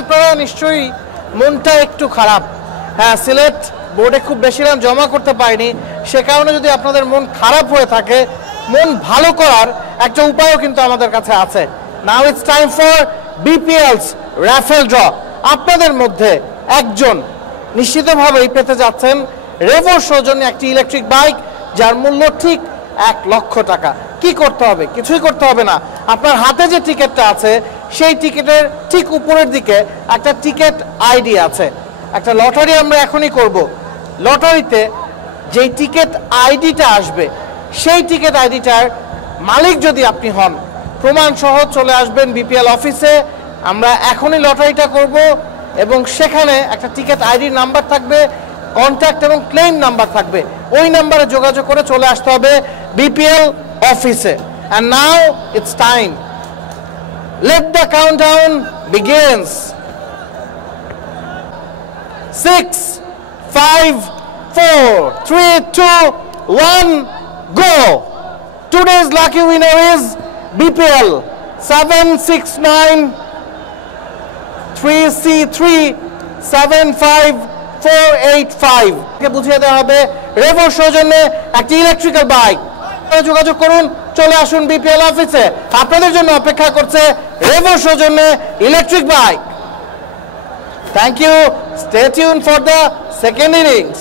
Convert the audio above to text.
আপনারা নিশ্চয়ই মনটা একটু খারাপ। হ্যাঁ, সিলেট বোর্ডে খুব বেশি রান জমা করতে পারেনি, সে কারণে যদি আপনাদের মন খারাপ হয়ে থাকে, মন ভালো করার একটা উপায়ও কিন্তু আমাদের কাছে আছে। Now it's time for BPL's raffle draw. আপনাদের মধ্যে একজন নিশ্চিতভাবেই পেতে যাচ্ছেন রেভোর সৌজন্যে একটি ইলেকট্রিক বাইক, যার মূল্য ঠিক 1 লক্ষ টাকা। কি করতে হবে? কিছুই করতে হবে না। আপনার হাতে যে টিকিটটা আছে সেই টিকিটের ঠিক উপরের দিকে একটা টিকিট আইডি আছে। একটা লটারি আমরা এখনই করব। লটারিতে যেই টিকিট আইডিটা আসবে সেই টিকিট আইডিটার মালিক যদি আপনি হন, প্রমাণ সহ চলে আসবেন বিপিএল অফিসে। আমরা এখনই লটারিটা করব এবং সেখানে একটা টিকিট আইডির নাম্বার থাকবে, কন্ট্যাক্ট এবং ক্লেম নাম্বার থাকবে। ওই নাম্বারে যোগাযোগ করে চলে আসতে হবে বিপিএল অফিসে। And now it's time. Let the countdown begins. 6, 5, 4, 3, 2, 1, go. Today's lucky winner is BPL 769-3C3 75485 কে বুঝিয়ে দেওয়া হবে রেভোর সৌজন্যে একটি ইলেকট্রিক্যাল বাইক। যোগাযোগ করুন, চলে আসুন বিপিএল অফিসে। আপনাদের জন্য অপেক্ষা করছে রেভোর সৌজন্যে electric bike. Thank you. Stay tune for the second innings.